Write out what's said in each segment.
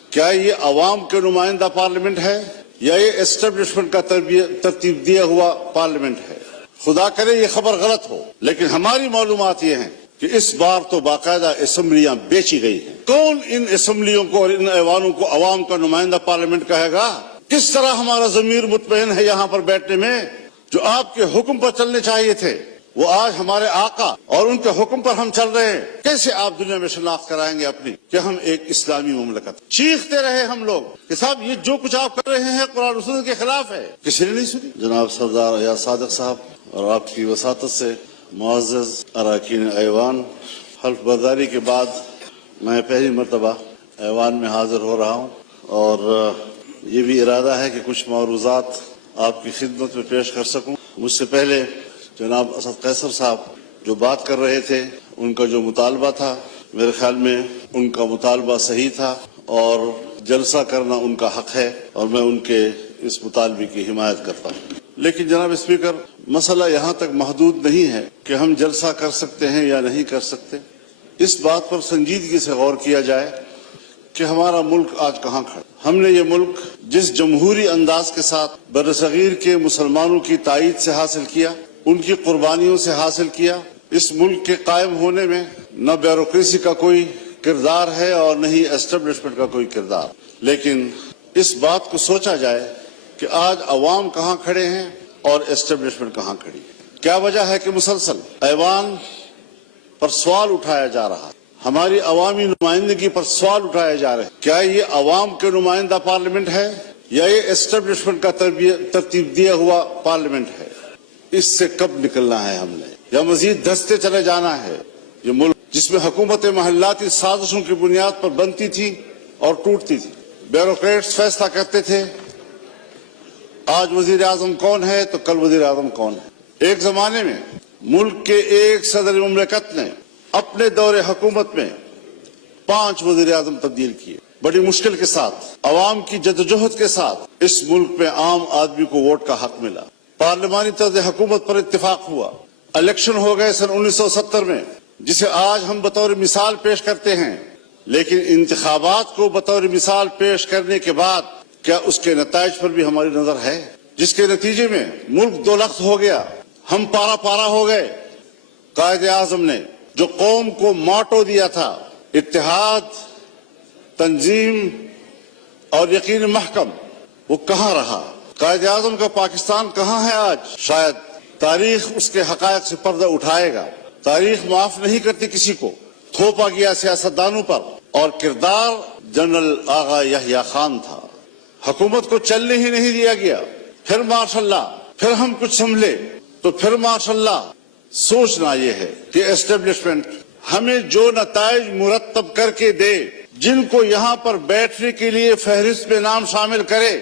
کیا یہ عوام کے نمائندہ پارلیمنٹ ہے یا یہ اسٹیبلشمنٹ کا ترتیب دیا ہوا پارلیمنٹ ہے؟ خدا کرے یہ خبر غلط ہو، لیکن ہماری معلومات یہ ہیں کہ اس بار تو باقاعدہ اسمبلیاں بیچی گئی ہیں۔ کون ان اسمبلیوں کو اور ان ایوانوں کو عوام کا نمائندہ پارلیمنٹ کہے گا؟ کس طرح ہمارا ضمیر مطمئن ہے یہاں پر بیٹھنے میں؟ جو آپ کے حکم پر چلنے چاہیے تھے وہ آج ہمارے آقا اور ان کے حکم پر ہم چل رہے ہیں۔ کیسے آپ دنیا میں شناخت کرائیں گے اپنی کہ ہم ایک اسلامی مملکت؟ چیختے رہے ہم لوگ کہ صاحب یہ جو کچھ آپ کر رہے ہیں قرآن و سنت کے خلاف ہے، کسی نے نہیں سنی۔ جناب سردار ایاز صادق صاحب اور آپ کی وساطت سے معزز اراکین ایوان، حلف برداری کے بعد میں پہلی مرتبہ ایوان میں حاضر ہو رہا ہوں اور یہ بھی ارادہ ہے کہ کچھ معروضات آپ کی خدمت میں پیش کر سکوں۔ مجھ سے پہلے جناب اسد قیصر صاحب جو بات کر رہے تھے، ان کا جو مطالبہ تھا میرے خیال میں ان کا مطالبہ صحیح تھا اور جلسہ کرنا ان کا حق ہے اور میں ان کے اس مطالبے کی حمایت کرتا ہوں۔ لیکن جناب اسپیکر، مسئلہ یہاں تک محدود نہیں ہے کہ ہم جلسہ کر سکتے ہیں یا نہیں کر سکتے۔ اس بات پر سنجیدگی سے غور کیا جائے کہ ہمارا ملک آج کہاں کھڑا۔ ہم نے یہ ملک جس جمہوری انداز کے ساتھ برصغیر کے مسلمانوں کی تائید سے حاصل کیا، ان کی قربانیوں سے حاصل کیا، اس ملک کے قائم ہونے میں نہ بیوروکریسی کا کوئی کردار ہے اور نہ ہی اسٹیبلشمنٹ کا کوئی کردار۔ لیکن اس بات کو سوچا جائے کہ آج عوام کہاں کھڑے ہیں اور اسٹیبلشمنٹ کہاں کھڑی ہے۔ کیا وجہ ہے کہ مسلسل ایوان پر سوال اٹھایا جا رہا ہے، ہماری عوامی نمائندگی پر سوال اٹھائے جا رہے ہیں؟ کیا یہ عوام کے نمائندہ پارلیمنٹ ہے یا یہ اسٹیبلشمنٹ کا ترتیب دیا ہوا پارلیمنٹ ہے؟ اس سے کب نکلنا ہے ہم نے، یا مزید دھستے چلے جانا ہے؟ یہ ملک جس میں حکومت محلاتی سازشوں کی بنیاد پر بنتی تھی اور ٹوٹتی تھی، بیوروکریٹس فیصلہ کرتے تھے آج وزیر اعظم کون ہے تو کل وزیر اعظم کون ہے۔ ایک زمانے میں ملک کے ایک صدر مملکت نے اپنے دور حکومت میں 5 وزیر اعظم تبدیل کیے، بڑی مشکل کے ساتھ، عوام کی جدوجہد کے ساتھ اس ملک میں عام آدمی کو ووٹ کا حق ملا، پارلیمانی طرز حکومت پر اتفاق ہوا، الیکشن ہو گئے سن 1970 میں جسے آج ہم بطور مثال پیش کرتے ہیں۔ لیکن انتخابات کو بطور مثال پیش کرنے کے بعد کیا اس کے نتائج پر بھی ہماری نظر ہے؟ جس کے نتیجے میں ملک دو لخت ہو گیا، ہم پارا پارا ہو گئے۔ قائد اعظم نے جو قوم کو ماٹو دیا تھا، اتحاد، تنظیم اور یقین محکم، وہ کہاں رہا؟ قائد اعظم کا پاکستان کہاں ہے آج؟ شاید تاریخ اس کے حقائق سے پردہ اٹھائے گا۔ تاریخ معاف نہیں کرتی کسی کو۔ تھوپا گیا سیاستدانوں پر اور کردار جنرل آغا یحییٰ خان تھا۔ حکومت کو چلنے ہی نہیں دیا گیا، پھر ماشاء اللہ، پھر ہم کچھ سنبھلے تو پھر ماشاء اللہ۔ سوچنا یہ ہے کہ اسٹیبلشمنٹ ہمیں جو نتائج مرتب کر کے دے، جن کو یہاں پر بیٹھنے کے لیے فہرست میں نام شامل کرے،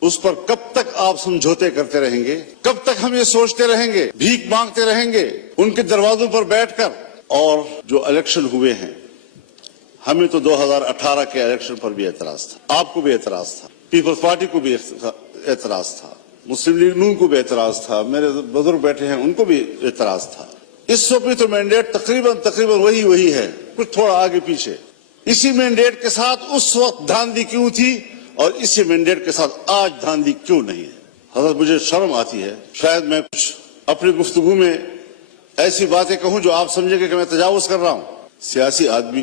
اس پر کب تک آپ سمجھوتے کرتے رہیں گے؟ کب تک ہم یہ سوچتے رہیں گے، بھیک مانگتے رہیں گے ان کے دروازوں پر بیٹھ کر؟ اور جو الیکشن ہوئے ہیں، ہمیں تو 2018 کے الیکشن پر بھی اعتراض تھا، آپ کو بھی اعتراض تھا، پیپلز پارٹی کو بھی اعتراض تھا، مسلم لیگ نون کو بھی اعتراض تھا، میرے بزرگ بیٹھے ہیں ان کو بھی اعتراض تھا۔ اس وقت بھی تو مینڈیٹ تقریباً وہی ہے، کچھ تھوڑا آگے پیچھے۔ اسی مینڈیٹ کے ساتھ اس وقت دھاندلی کیوں تھی اور اسی مینڈیٹ کے ساتھ آج دھاندلی کیوں نہیں ہے؟ حضرت مجھے شرم آتی ہے، شاید میں کچھ اپنی گفتگو میں ایسی باتیں کہوں جو آپ سمجھیں گے کہ میں تجاوز کر رہا ہوں۔ سیاسی آدمی،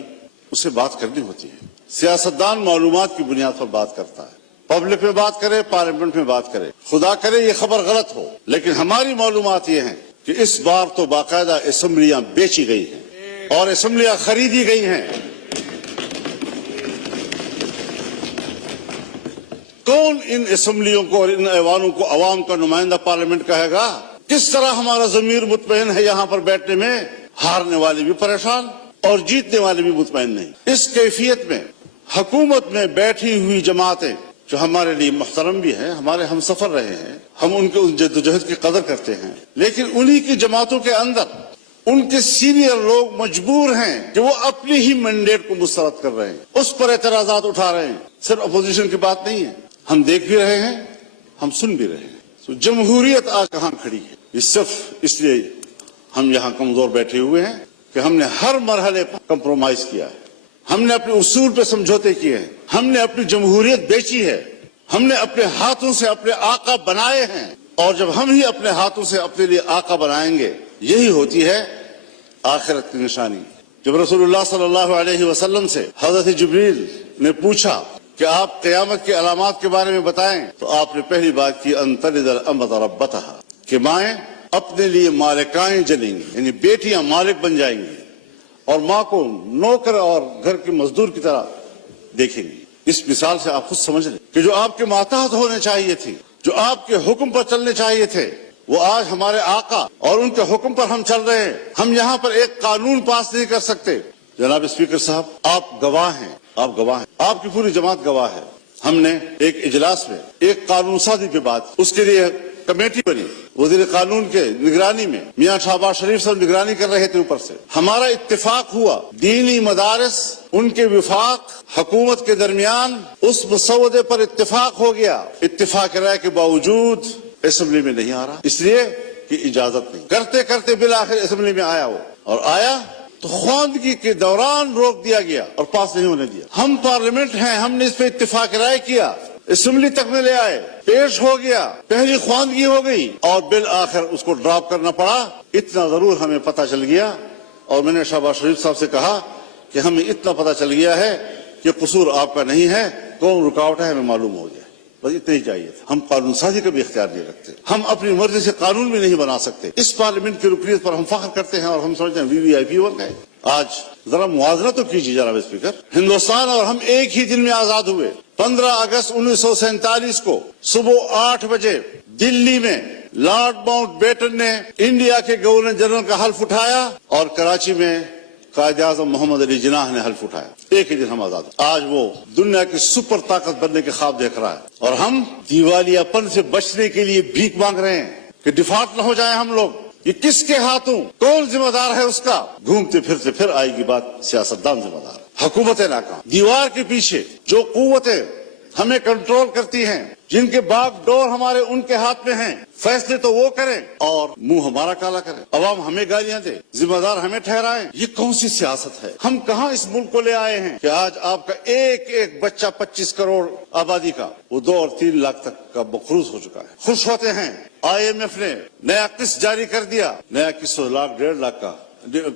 اسے بات کرنی ہوتی ہے۔ سیاستدان معلومات کی بنیاد پر بات کرتا ہے، پبلک میں بات کرے، پارلیمنٹ میں بات کرے۔ خدا کرے یہ خبر غلط ہو، لیکن ہماری معلومات یہ ہیں کہ اس بار تو باقاعدہ اسمبلیاں بیچی گئی ہیں اور اسمبلیاں خریدی گئی ہیں۔ کون ان اسمبلیوں کو اور ان ایوانوں کو عوام کا نمائندہ پارلیمنٹ کہے گا؟ کس طرح ہمارا ضمیر مطمئن ہے یہاں پر بیٹھنے میں؟ ہارنے والے بھی پریشان اور جیتنے والے بھی مطمئن نہیں۔ اس کیفیت میں حکومت میں بیٹھی ہوئی جماعتیں جو ہمارے لیے محترم بھی ہیں، ہمارے ہم سفر رہے ہیں، ہم ان کے اس جدوجہد کی قدر کرتے ہیں، لیکن انہی کی جماعتوں کے اندر ان کے سینئر لوگ مجبور ہیں کہ وہ اپنی ہی مینڈیٹ کو مسترد کر رہے ہیں، اس پر اعتراضات اٹھا رہے ہیں۔ صرف اپوزیشن کی بات نہیں ہے، ہم دیکھ بھی رہے ہیں، ہم سن بھی رہے ہیں۔ تو جمہوریت آج کہاں کھڑی ہے؟ یہ صرف اس لیے ہم یہاں کمزور بیٹھے ہوئے ہیں کہ ہم نے ہر مرحلے پر کمپرومائز کیا ہے، ہم نے اپنے اصول پہ سمجھوتے کیے ہیں, ہم نے اپنی جمہوریت بیچی ہے, ہم نے اپنے ہاتھوں سے اپنے آقا بنائے ہیں, اور جب ہم ہی اپنے ہاتھوں سے اپنے لیے آقا بنائیں گے, یہی ہوتی ہے آخرت کی نشانی. جب رسول اللہ صلی اللہ علیہ وسلم سے حضرت جبریل نے پوچھا کہ آپ قیامت کی علامات کے بارے میں بتائیں, تو آپ نے پہلی بات کی ان تلد الامۃ ربتہا, کہ مائیں اپنے لیے مالکائیں جنیں گی, یعنی بیٹیاں مالک بن جائیں گی اور ماں کو نوکر اور گھر کے مزدور کی طرح دیکھیں گی. اس مثال سے آپ خود سمجھ لیں کہ جو آپ کے ماتحت ہونے چاہیے تھی, جو آپ کے حکم پر چلنے چاہیے تھے, وہ آج ہمارے آقا اور ان کے حکم پر ہم چل رہے ہیں. ہم یہاں پر ایک قانون پاس نہیں کر سکتے. جناب اسپیکر صاحب, آپ گواہ ہیں, آپ گواہ ہیں, آپ کی پوری جماعت گواہ ہے. ہم نے ایک اجلاس میں ایک قانون سازی پہ بات, اس کے لیے کمیٹی بنی, وزیر قانون کے نگرانی میں میاں شہباز شریف صاحب نگرانی کر رہے تھے اوپر سے. ہمارا اتفاق ہوا, دینی مدارس ان کے وفاق حکومت کے درمیان اس مسودے پر اتفاق ہو گیا. اتفاق رائے کے باوجود اسمبلی میں نہیں آ رہا, اس لیے کہ اجازت نہیں. کرتے کرتے بالآخر اسمبلی میں آیا وہ, اور آیا تو خواندگی کے دوران روک دیا گیا اور پاس نہیں ہونے دیا. ہم پارلیمنٹ ہیں, ہم نے اس پہ اتفاق رائے کیا, اسمبلی تک میں لے آئے, پیش ہو گیا, پہلی خواندگی ہو گئی, اور بالآخر اس کو ڈراپ کرنا پڑا. اتنا ضرور ہمیں پتہ چل گیا, اور میں نے شہباز شریف صاحب سے کہا کہ ہمیں اتنا پتہ چل گیا ہے کہ قصور آپ کا نہیں ہے, کون رکاوٹ ہے ہمیں معلوم ہو گیا. بس اتنا ہی چاہیے تھا. ہم قانون سازی کا بھی اختیار نہیں رکھتے, ہم اپنی مرضی سے قانون بھی نہیں بنا سکتے. اس پارلیمنٹ کی رکنیت پر ہم فخر کرتے ہیں اور ہم سمجھتے ہیں VVIP ورک ہے. آج ذرا موازنہ تو کیجیے جناب اسپیکر, ہندوستان اور ہم ایک ہی دن میں آزاد ہوئے. 15 اگست 1947 کو صبح 8 بجے دلی میں لارڈ ماؤنٹ بیٹن نے انڈیا کے گورنر جنرل کا حلف اٹھایا, اور کراچی میں قائد اعظم محمد علی جناح نے حلف اٹھایا. ایک ہی دن ہم آزاد. آج وہ دنیا کی سپر طاقت بننے کے خواب دیکھ رہا ہے, اور ہم دیوالیہ پن سے بچنے کے لیے بھیک مانگ رہے ہیں کہ ڈیفالٹ نہ ہو جائیں ہم لوگ. یہ کس کے ہاتھوں, کون ذمہ دار ہے اس کا؟ گھومتے پھرتے پھر آئے گی بات سیاستدان ذمہ دار. حکومتیں ناکام. دیوار کے پیچھے جو قوتیں ہمیں کنٹرول کرتی ہیں, جن کے باغ ڈور ہمارے ان کے ہاتھ میں ہیں, فیصلے تو وہ کریں اور منہ ہمارا کالا کریں, عوام ہمیں گالیاں دے, ذمہ دار ہمیں ٹھہرائیں. یہ کون سی سیاست ہے؟ ہم کہاں اس ملک کو لے آئے ہیں کہ آج آپ کا ایک ایک بچہ 25 کروڑ آبادی کا وہ 2 اور 3 لاکھ تک کا مقروض ہو چکا ہے. خوش ہوتے ہیں, IMF نے نیا قسط جاری کر دیا. نیا قسط 1 لاکھ 1.5 لاکھ کا,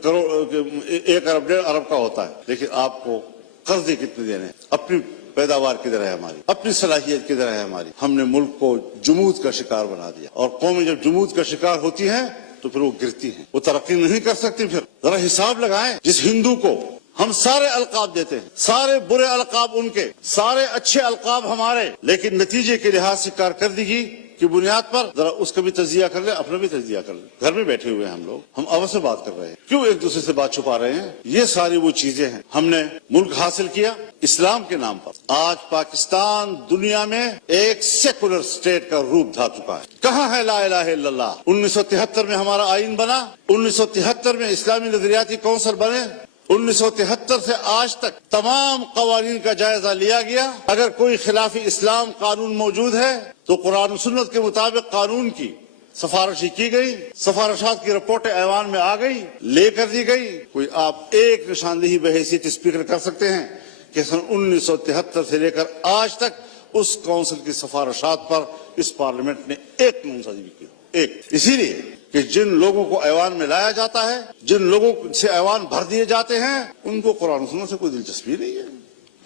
کروڑ 1 ارب 1.5 ارب کا ہوتا ہے. لیکن آپ کو قرضے کتنے دینے؟ اپنی پیداوار کدھر ہے ہماری, اپنی صلاحیت کدھر ہے ہماری؟ ہم نے ملک کو جمود کا شکار بنا دیا, اور قومیں جب جمود کا شکار ہوتی ہیں تو پھر وہ گرتی ہیں, وہ ترقی نہیں کر سکتی. پھر ذرا حساب لگائیں, جس ہندو کو ہم سارے القاب دیتے ہیں, سارے برے القاب ان کے, سارے اچھے القاب ہمارے, لیکن نتیجے کے لحاظ سے کارکردگی کی بنیاد پر ذرا اس کا بھی تجزیہ کر لیں, اپنا بھی تجزیہ کر لیں. گھر میں بیٹھے ہوئے ہیں ہم لوگ, ہم آپس میں بات کر رہے ہیں, کیوں ایک دوسرے سے بات چھپا رہے ہیں؟ یہ ساری وہ چیزیں ہیں. ہم نے ملک حاصل کیا اسلام کے نام پر. آج پاکستان دنیا میں ایک سیکولر اسٹیٹ کا روپ دھا چکا ہے. کہاں ہے لا الہ الا اللہ؟ 1973 میں ہمارا آئین بنا, 1973 میں اسلامی نظریاتی کونسل بنے, 1973 سے آج تک تمام قوانین کا جائزہ لیا گیا. اگر کوئی خلاف اسلام قانون موجود ہے تو قرآن و سنت کے مطابق قانون کی سفارشی کی گئی, سفارشات کی رپورٹیں ایوان میں آ گئی, لے کر دی گئی. کوئی آپ ایک نشاندہی بحیثیت اسپیکر کر سکتے ہیں کہ سن 1973 سے لے کر آج تک اس کونسل کی سفارشات پر اس پارلیمنٹ نے ایک قانون سازی بھی کی؟ ایک. اسی لیے کہ جن لوگوں کو ایوان میں لایا جاتا ہے, جن لوگوں سے ایوان بھر دیے جاتے ہیں, ان کو قرآن و سنت سے کوئی دلچسپی نہیں ہے,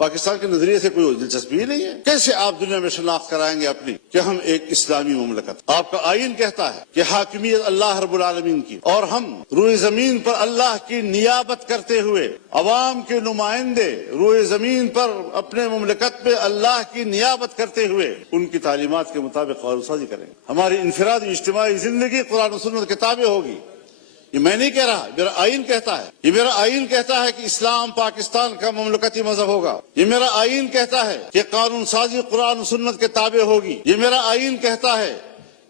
پاکستان کے نظریے سے کوئی دلچسپی نہیں ہے. کیسے آپ دنیا میں شناخت کرائیں گے اپنی کہ ہم ایک اسلامی مملکت؟ آپ کا آئین کہتا ہے کہ حاکمیت اللہ رب العالمین کی, اور ہم روئے زمین پر اللہ کی نیابت کرتے ہوئے, عوام کے نمائندے روئے زمین پر اپنے مملکت میں اللہ کی نیابت کرتے ہوئے ان کی تعلیمات کے مطابق قانون سازی کریں. ہماری انفرادی اجتماعی زندگی قرآن و سنت کے تابع ہوگی. یہ میں نہیں کہہ رہا, میرا آئین کہتا ہے. یہ میرا آئین کہتا ہے کہ اسلام پاکستان کا مملکتی مذہب ہوگا. یہ میرا آئین کہتا ہے کہ قانون سازی قرآن و سنت کے تابع ہوگی. یہ میرا آئین کہتا ہے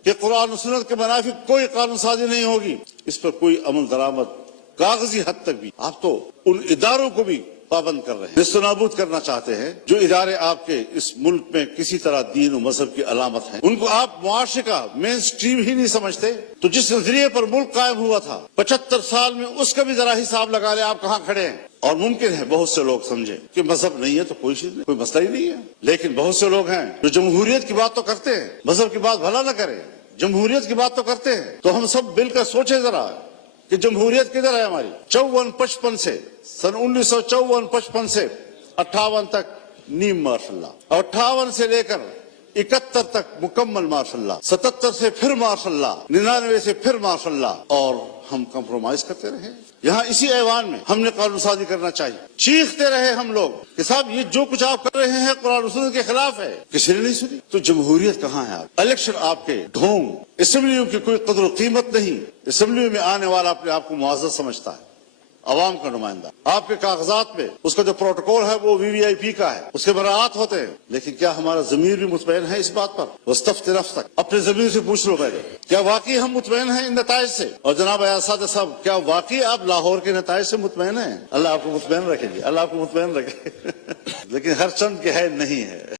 کہ قرآن و سنت کے منافق کوئی قانون سازی نہیں ہوگی. اس پر کوئی عمل درآمد کاغذی حد تک بھی آپ تو ان اداروں کو بھی پابند کر رہے ہیں, نست و نابود کرنا چاہتے ہیں جو ادارے آپ کے اس ملک میں کسی طرح دین و مذہب کی علامت ہیں. ان کو آپ معاشرے کا مین سٹریم ہی نہیں سمجھتے. تو جس نظریے پر ملک قائم ہوا تھا 75 سال میں, اس کا بھی ذرا حساب لگا لیں آپ کہاں کھڑے ہیں. اور ممکن ہے بہت سے لوگ سمجھیں کہ مذہب نہیں ہے تو کوئی چیز نہیں، کوئی مسئلہ ہی نہیں ہے، لیکن بہت سے لوگ ہیں جو جمہوریت کی بات تو کرتے ہیں، مذہب کی بات بھلا نہ کریں، جمہوریت کی بات تو کرتے ہیں۔ تو ہم سب مل کر سوچیں ذرا کہ جمہوریت کدھر ہے ہماری؟ 54-55 سے، سن 1954-55 سے 58 تک نیم مارشل لا، اور 58 سے لے کر 71 تک مکمل مارشل لا، 77 سے پھر مارشل لا، 99 سے پھر مارشل لا، اور ہم کمپرومائز کرتے رہے۔ یہاں اسی ایوان میں ہم نے قانون سازی کرنا چاہیے، چیختے رہے ہم لوگ کہ صاحب یہ جو کچھ آپ کر رہے ہیں قرآن و سنت کے خلاف ہے، کسی نے نہیں سنی۔ تو جمہوریت کہاں ہے؟ آپ الیکشن آپ کے ڈھونگ، اسمبلیوں کی کوئی قدر و قیمت نہیں، اسمبلیوں میں آنے والا اپنے آپ کو معزز سمجھتا ہے، عوام کا نمائندہ۔ آپ کے کاغذات میں اس کا جو پروٹوکول ہے وہ VVIP کا ہے، اس کے براعات ہوتے ہیں، لیکن کیا ہمارا ضمیر بھی مطمئن ہے اس بات پر؟ وستفت نفسک، اپنے ضمیر سے پوچھ لو پہلے، کیا واقعی ہم مطمئن ہیں ان نتائج سے؟ اور جناب اساتذہ صاحب، کیا واقعی آپ لاہور کے نتائج سے مطمئن ہیں؟ اللہ آپ کو مطمئن رکھے گی، اللہ آپ کو مطمئن رکھے لیکن ہر چند کے ہے نہیں ہے۔